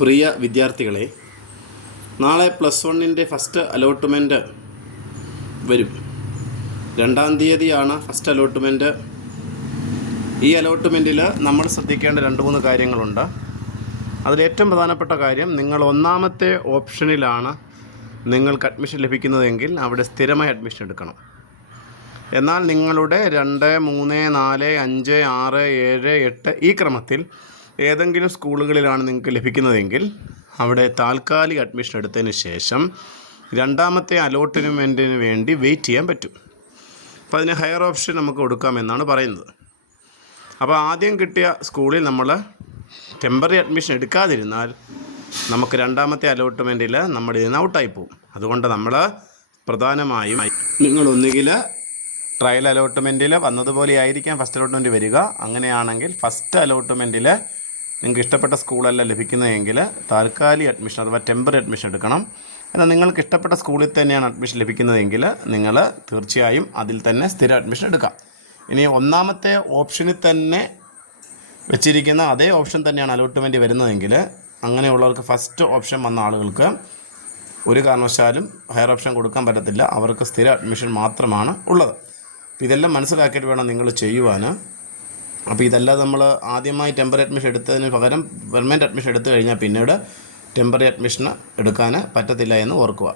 പ്രിയ വിദ്യാർത്ഥികളെ നാളെ പ്ലസ് വണ്ണിന്റെ ഫസ്റ്റ് അലോട്ട്മെന്റ് വരും. രണ്ടാം തീയതിയാണ് ഫസ്റ്റ് അലോട്ട്മെന്റ് ഈ അലോട്ട്മെന്റിൽ നമ്മൾ ശ്രദ്ധിക്കേണ്ട രണ്ട് മൂന്ന് കാര്യങ്ങളുണ്ട്. അതിലേറ്റവും പ്രധാനപ്പെട്ട കാര്യം നിങ്ങൾ ഒന്നാമത്തെ ഓപ്ഷനിലാണ് നിങ്ങൾക്ക് അഡ്മിഷൻ ലഭിക്കുന്നതെങ്കിൽ അവിടെ സ്ഥിരമായി അഡ്മിഷൻ എടുക്കണം. എന്നാൽ നിങ്ങളുടെ രണ്ട് മൂന്ന് നാല് അഞ്ച് ആറ് ഏഴ് എട്ട് ഈ ക്രമത്തിൽ ഏതെങ്കിലും സ്കൂളുകളിലാണ് നിങ്ങൾക്ക് ലഭിക്കുന്നതെങ്കിൽ അവിടെ താൽക്കാലിക അഡ്മിഷൻ എടുത്തതിന് ശേഷം രണ്ടാമത്തെ അലോട്ട്മെന്റിന് വേണ്ടി വെയിറ്റ് ചെയ്യാൻ പറ്റും. അപ്പോൾ അതിന് ഹയർ ഓപ്ഷൻ നമുക്ക് കൊടുക്കാമെന്നാണ് പറയുന്നത്. അപ്പോൾ ആദ്യം കിട്ടിയ സ്കൂളിൽ നമ്മൾ ടെമ്പററി അഡ്മിഷൻ എടുക്കാതിരുന്നാൽ നമുക്ക് രണ്ടാമത്തെ അലോട്ട്മെന്റിൽ നമ്മൾ ഇതിന് ഔട്ടായി പോകും അതുകൊണ്ട് നമ്മൾ പ്രധാനമായും നിങ്ങൾ ഒന്നുകിൽ ട്രയൽ അലോട്ട്മെന്റിൽ വന്നതുപോലെ ആയിരിക്കാം ഫസ്റ്റ് അലോട്ട്മെന്റ് വരിക. അങ്ങനെയാണെങ്കിൽ ഫസ്റ്റ് അലോട്ട്മെന്റിൽ നിങ്ങൾക്ക് ഇഷ്ടപ്പെട്ട സ്കൂളല്ല ലഭിക്കുന്നതെങ്കിൽ താൽക്കാലിക അഡ്മിഷൻ അഥവാ ടെമ്പററി അഡ്മിഷൻ എടുക്കണം. എന്നാൽ നിങ്ങൾക്ക് ഇഷ്ടപ്പെട്ട സ്കൂളിൽ തന്നെയാണ് അഡ്മിഷൻ ലഭിക്കുന്നതെങ്കിൽ നിങ്ങൾ തീർച്ചയായും അതിൽ തന്നെ സ്ഥിര അഡ്മിഷൻ എടുക്കാം ഇനി ഒന്നാമത്തെ ഓപ്ഷനിൽ തന്നെ വെച്ചിരിക്കുന്ന അതേ ഓപ്ഷൻ തന്നെയാണ് അലോട്ട്മെന്റ് വരുന്നതെങ്കിൽ അങ്ങനെയുള്ളവർക്ക് ഫസ്റ്റ് ഓപ്ഷൻ വന്ന ആളുകൾക്ക് ഒരു കാരണവശാലും ഹയർ ഓപ്ഷൻ കൊടുക്കാൻ പറ്റത്തില്ല. അവർക്ക് സ്ഥിര അഡ്മിഷൻ മാത്രമാണ് ഉള്ളത്. ഇതെല്ലാം മനസ്സിലാക്കിയിട്ട് വേണം നിങ്ങൾ ചെയ്യുവാൻ. അപ്പോൾ ഇതെല്ലാം നമ്മൾ ആദ്യമായി ടെമ്പററി അഡ്മിഷൻ എടുത്തതിന് പകരം പെർമനന്റ് അഡ്മിഷൻ എടുത്തു കഴിഞ്ഞാൽ പിന്നീട് ടെമ്പററി അഡ്മിഷന് എടുക്കാൻ പറ്റത്തില്ല എന്ന് ഓർക്കുക.